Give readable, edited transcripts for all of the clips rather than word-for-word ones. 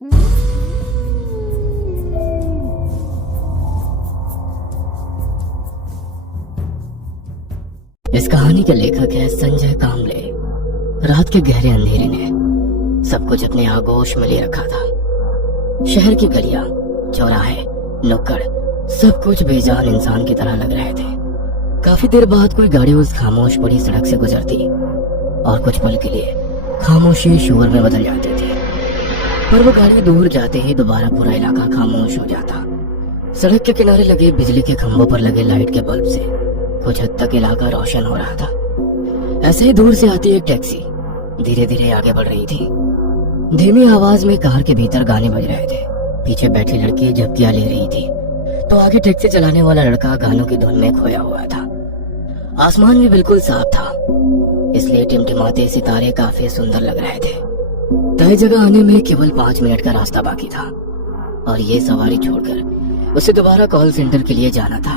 इस कहानी के लेखक है संजय कामले। रात के गहरे अंधेरे ने सब कुछ अपने आगोश में ले रखा था। शहर की गलियां, चौराहे, नुक्कड़, सब कुछ बेजान इंसान की तरह लग रहे थे। काफी देर बाद कोई गाड़ी उस खामोश पड़ी सड़क से गुजरती और कुछ पल के लिए खामोशी शोर में बदल जाती थी। पर वो गाड़ी दूर जाते ही दोबारा पूरा इलाका खामोश हो जाता। सड़क के किनारे लगे बिजली के खंभों पर लगे लाइट के बल्ब से कुछ हद तक इलाका रोशन हो रहा था। ऐसे ही दूर से आती एक टैक्सी धीरे धीरे आगे बढ़ रही थी। धीमी आवाज में कार के भीतर गाने बज रहे थे। पीछे बैठी लड़की झपकियां ले रही थी तो आगे टैक्सी चलाने वाला लड़का गानों की धुन में खोया हुआ था। आसमान भी बिल्कुल साफ था, इसलिए टिमटिमाते सितारे काफी सुंदर लग रहे थे। तय जगह आने में केवल 5 मिनट का रास्ता बाकी था और ये सवारी छोड़कर उसे दोबारा कॉल सेंटर के लिए जाना था।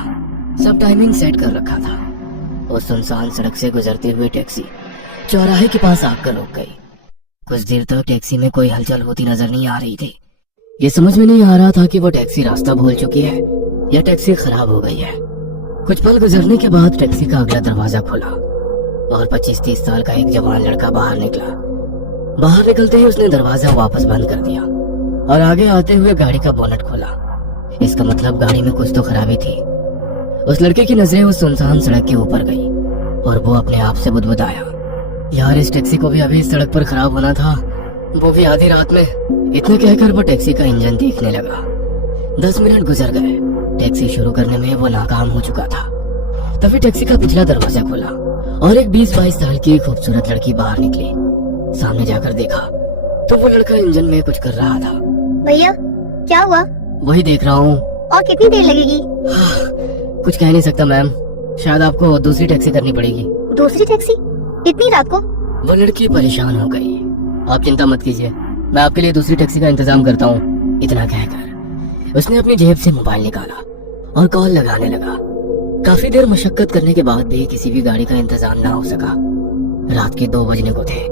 सब टाइमिंग सेट कर रखा था। उस सुनसान सड़क से गुजरते हुए टैक्सी चौराहे के पास आकर रुक गई। कुछ देर तक टैक्सी में कोई हलचल होती नजर नहीं आ रही थी। ये समझ में नहीं आ रहा था कि वो टैक्सी रास्ता भूल चुकी है या टैक्सी खराब हो गई है। कुछ पल गुजरने के बाद टैक्सी का अगला दरवाजा खुला और 25-30 साल का एक जवान लड़का बाहर निकला। बाहर निकलते ही उसने दरवाजा वापस बंद कर दिया और आगे आते हुए गाड़ी का बोनट खोला। इसका मतलब गाड़ी में कुछ तो खराबी थी। उस लड़के की नजरें उस सुनसान सड़क के ऊपर गई और वो अपने आप से बुदबुदाया, यार इस टैक्सी को भी अभी इस सड़क पर खराब होना था, वो भी आधी रात में। इतना कहकर वो टैक्सी का इंजन देखने लगा। 10 मिनट गुजर गए। टैक्सी शुरू करने में वो नाकाम हो चुका था। तभी टैक्सी का पिछला दरवाजा खुला और एक 20-22 साल की खूबसूरत लड़की बाहर निकली। सामने जाकर देखा तो वो लड़का इंजन में कुछ कर रहा था। भैया क्या हुआ? वही देख रहा हूँ। और कितनी देर लगेगी? कुछ कह नहीं सकता मैम, शायद आपको दूसरी टैक्सी करनी पड़ेगी। दूसरी टैक्सी? इतनी रात को? वो लड़की परेशान हो गई। आप चिंता मत कीजिए, मैं आपके लिए दूसरी टैक्सी का इंतजाम करता हूँ। इतना कहकर उसने अपनी जेब से मोबाइल निकाला और कॉल लगाने लगा। काफी देर मशक्कत करने के बाद भी किसी भी गाड़ी का इंतजाम ना हो सका। रात के 2 बजने को थे।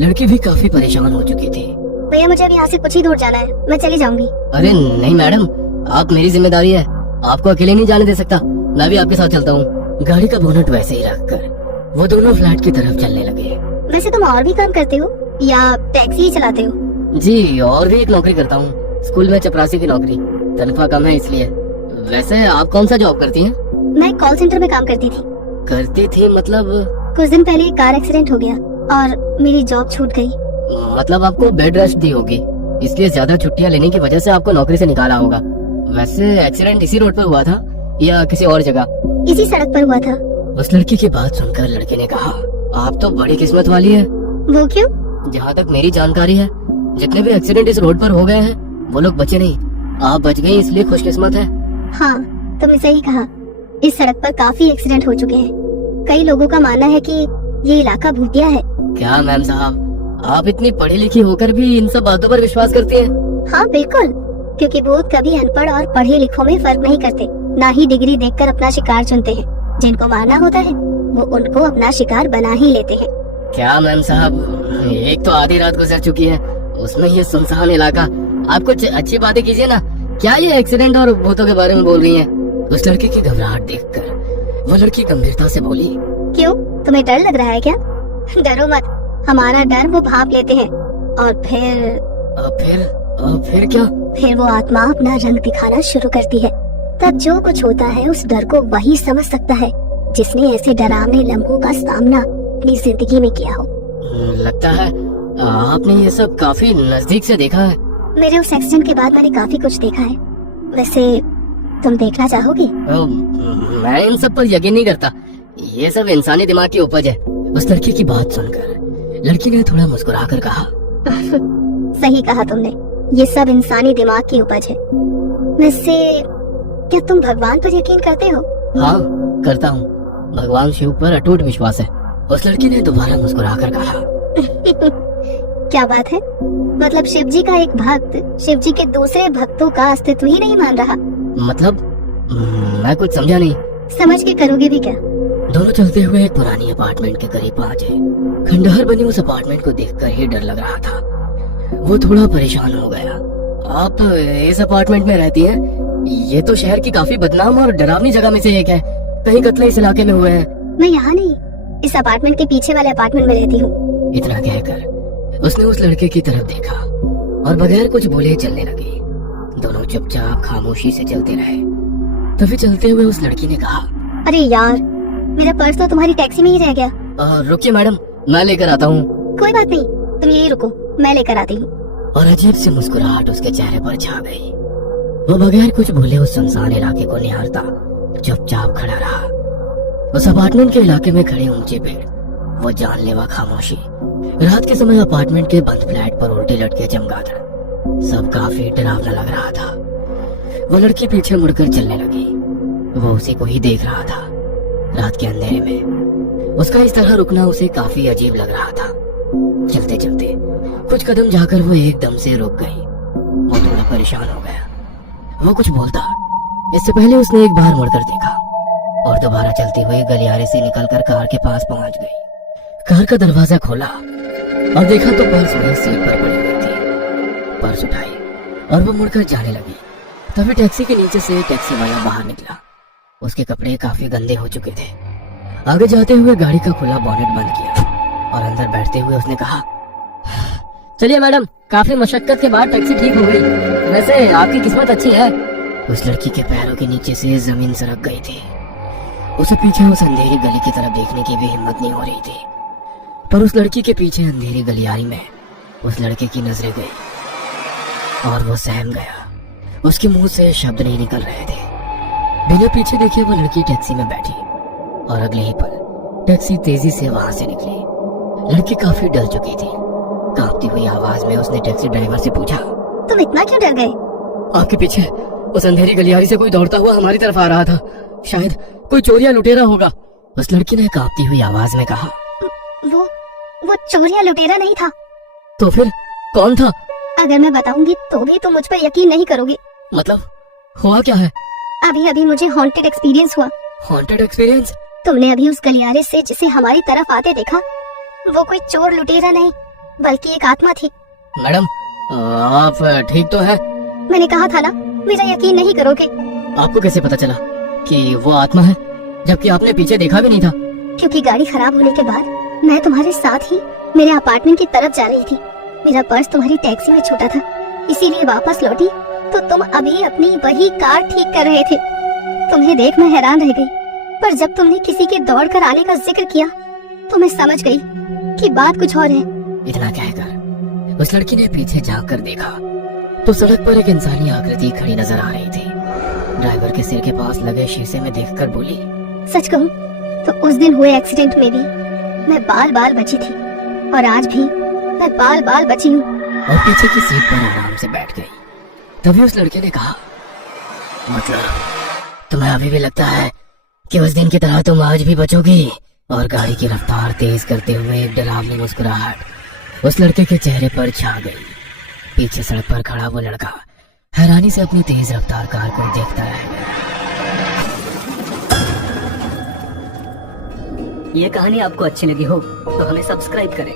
लड़की भी काफी परेशान हो चुकी थी। भैया मुझे अब यहाँ से कुछ ही दूर जाना है, मैं चली जाऊंगी। अरे नहीं मैडम, आप मेरी जिम्मेदारी है, आपको अकेले नहीं जाने दे सकता, मैं भी आपके साथ चलता हूँ। गाड़ी का बोनट वैसे ही रखकर वो दोनों फ्लैट की तरफ चलने लगे। वैसे तुम और भी काम करते हो या टैक्सी ही चलाते हो? जी, और भी एक नौकरी करता हूँ, स्कूल में चपरासी की नौकरी, तनख्वाह कम है इसलिए। वैसे आप कौन सा जॉब करती हैं? मैं कॉल सेंटर में काम करती थी। करती थी मतलब? कुछ दिन पहले एक कार एक्सीडेंट हो गया और मेरी जॉब छूट गई। मतलब आपको बेड रेस्ट दी होगी, इसलिए ज्यादा छुट्टियाँ लेने की वजह से आपको नौकरी से निकाला होगा। वैसे एक्सीडेंट इसी रोड पर हुआ था या किसी और जगह? इसी सड़क पर हुआ था। उस लड़की की बात सुनकर लड़के ने कहा, आप तो बड़ी किस्मत वाली है। वो क्यों? जहाँ तक मेरी जानकारी है, जितने भी एक्सीडेंट इस रोड पर हो गए हैं वो लोग बचे नहीं, आप बच गई इसलिए खुशकिस्मत है। हाँ तुमने सही कहा, इस सड़क पर काफी एक्सीडेंट हो चुके हैं। कई लोगों का मानना है कि ये इलाका भूतिया है। क्या मैम साहब, आप इतनी पढ़ी लिखी होकर भी इन सब बातों पर विश्वास करती हैं? हाँ बिल्कुल, क्योंकि भूत कभी अनपढ़ और पढ़े लिखों में फर्क नहीं करते, ना ही डिग्री देखकर अपना शिकार चुनते हैं। जिनको मारना होता है वो उनको अपना शिकार बना ही लेते हैं। क्या मैम साहब, एक तो आधी रात गुजर चुकी है, उसमें ये सुनसान इलाका, आप कुछ अच्छी बातें कीजिए ना। क्या ये एक्सीडेंट और भूतों के बारे में बोल रही हैं? उस लड़के की घबराहट देखकर वो लड़की गंभीरता से बोली, क्यों, तुम्हें डर लग रहा है क्या? डरो मत, हमारा डर वो भांप लेते हैं और फिर क्या? फिर वो आत्मा अपना रंग दिखाना शुरू करती है। तब जो कुछ होता है उस डर को वही समझ सकता है जिसने ऐसे डरावने लम्हों का सामना अपनी जिंदगी में किया हो। लगता है आपने ये सब काफी नजदीक से देखा है। मेरे उस एक्सीडेंट के बाद मैंने काफी कुछ देखा है। वैसे तुम देखना चाहोगे? मैं इन सब पर यकीन नहीं करता, ये सब इंसानी दिमाग की उपज है। उस लड़की की बात सुनकर लड़की ने थोड़ा मुस्कुराकर कहा, सही कहा तुमने, ये सब इंसानी दिमाग की उपज है। वैसे क्या तुम भगवान पर यकीन करते हो? हाँ करता हूँ, भगवान शिव पर अटूट विश्वास है। उस लड़की ने दोबारा मुस्कुराकर कहा, क्या बात है, मतलब शिव जी का एक भक्त शिव जी के दूसरे भक्तों का अस्तित्व ही नहीं मान रहा? मतलब मैं कुछ समझा नहीं। समझ के करोगे भी क्या? दोनों चलते हुए एक पुरानी अपार्टमेंट के करीब पहुंचे। खंडहर बनी उस अपार्टमेंट को देखकर ही डर लग रहा था। वो थोड़ा परेशान हो गया। आप इस अपार्टमेंट में रहती हैं? ये तो शहर की काफी बदनाम और डरावनी जगह में से एक है। कहीं कत्ले इस इलाके में हुए हैं। मैं यहाँ नहीं, इस अपार्टमेंट के पीछे वाले अपार्टमेंट में रहती हूँ। इतना कहकर उसने उस लड़के की तरफ देखा और बगैर कुछ बोले चलने लगी। दोनों चुपचाप खामोशी से चलते रहे। तभी चलते हुए उस लड़की ने कहा, अरे यार, मेरा पर्स तो तुम्हारी टैक्सी में ही रह गया। रुकिए मैडम, मैं लेकर आता हूँ। कोई बात नहीं, तुम यही रुको, मैं लेकर आती हूँ। और अजीब सी मुस्कुराहट उसके चेहरे पर छा गई। वो बगैर कुछ बोले उस सुनसान इलाके को निहारता चुपचाप खड़ा रहा। उस अपार्टमेंट के इलाके में खड़े ऊंचे पेड़, वो जानलेवा खामोशी, रात के समय अपार्टमेंट के बंद फ्लैट पर उल्टे लटके चमगादड़, सब काफी डरावना लग रहा था। वो लड़की पीछे मुड़कर चलने लगी। वो उसी को ही देख रहा था। रात के अंधेरे में उसका इस तरह रुकना उसे काफी अजीब लग रहा था। चलते चलते कुछ कदम जाकर वो एकदम से रुक गई। वो थोड़ा परेशान हो गया। वो कुछ बोलता इससे पहले उसने एक बार मुड़कर देखा और दोबारा चलते हुए गलियारे से निकलकर कार के पास पहुंच गई। कार का दरवाजा खोला और देखा तो पर्स वहीं सीट पर पड़ी हुई थी। पर्स उठाई और वो मुड़कर जाने लगी। तभी टैक्सी के नीचे से टैक्सी वाला बाहर निकला। उसके कपड़े काफी गंदे हो चुके थे। आगे जाते हुए गाड़ी का खुला बॉनेट बंद किया और अंदर बैठते हुए उसने कहा, चलिए मैडम, काफी मशक्कत के बाद टैक्सी ठीक हो गई। वैसे आपकी किस्मत अच्छी है। उस लड़की के पैरों के नीचे से जमीन सरक गई थी। उसे पीछे उस अंधेरी गली की तरफ देखने की भी हिम्मत नहीं हो रही थी। पर उस लड़की के पीछे अंधेरी गलियारी में उस लड़के की नजरें गई और वो सहम गया। उसके मुंह से शब्द नहीं निकल रहे थे। बिना पीछे देखे वो लड़की टैक्सी में बैठी और अगले ही पल टैक्सी तेजी से वहां से निकली। लड़की काफी डर चुकी थी। कांपती हुई आवाज में उसने टैक्सी ड्राइवर से पूछा, तुम इतना क्यों डर गए? आपके पीछे उस अंधेरी गलियारी से कोई दौड़ता हुआ हमारी तरफ आ रहा था। शायद कोई चोर या लुटेरा होगा। उस लड़की ने कांपती हुई आवाज में कहा। वो चोर या लुटेरा नहीं था। तो फिर कौन था? अगर मैं बताऊंगी तो भी तुम मुझ पर यकीन नहीं करोगे। मतलब हुआ क्या है? अभी अभी मुझे हॉन्टेड एक्सपीरियंस हुआ। Haunted experience? तुमने अभी उस गलियारे से जिसे हमारी तरफ आते देखा, वो कोई चोर लुटेरा नहीं बल्कि एक आत्मा थी। मैडम, आप ठीक तो है? मैंने कहा था ना, मेरा यकीन नहीं करोगे। आपको कैसे पता चला कि वो आत्मा है, जबकि आपने पीछे देखा भी नहीं था? क्योंकि गाड़ी खराब होने के बाद मैं तुम्हारे साथ ही मेरे अपार्टमेंट की तरफ जा रही थी। मेरा पर्स तुम्हारी टैक्सी में छूटा था, इसीलिए वापस लौटी तो तुम अभी अपनी वही कार ठीक कर रहे थे। तुम्हें देख मैं हैरान रह गई, पर जब तुमने किसी के दौड़ कर आने का जिक्र किया तो मैं समझ गई कि बात कुछ और है। इतना कहकर उस लड़की ने पीछे झांक कर देखा तो सड़क पर एक इंसानी आकृति खड़ी नजर आ रही थी। ड्राइवर के सिर के पास लगे शीशे में देखकर बोली, सच कहूँ तो उस दिन हुए एक्सीडेंट में भी मैं बाल बाल बची थी और आज भी मैं बाल बाल बची हूँ। और पीछे की सीट पर आराम से बैठ गई। तभी उस लड़के ने कहा, मतलब तुम्हें अभी भी लगता है कि उस दिन की तरह तुम आज भी बचोगी? और गाड़ी की रफ्तार तेज करते हुए एक डरावनी मुस्कुराहट उस लड़के के चेहरे पर छा गई। पीछे सड़क पर खड़ा वो लड़का हैरानी से अपनी तेज रफ्तार कार को देखता रह गया। ये कहानी आपको अच्छी लगी हो तो हमें सब्सक्राइब करें,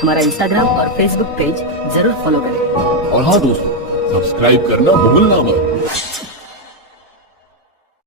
हमारा इंस्टाग्राम और फेसबुक पेज जरूर फॉलो करें। और हाँ दोस्तों, सब्सक्राइब करना भूलना मत।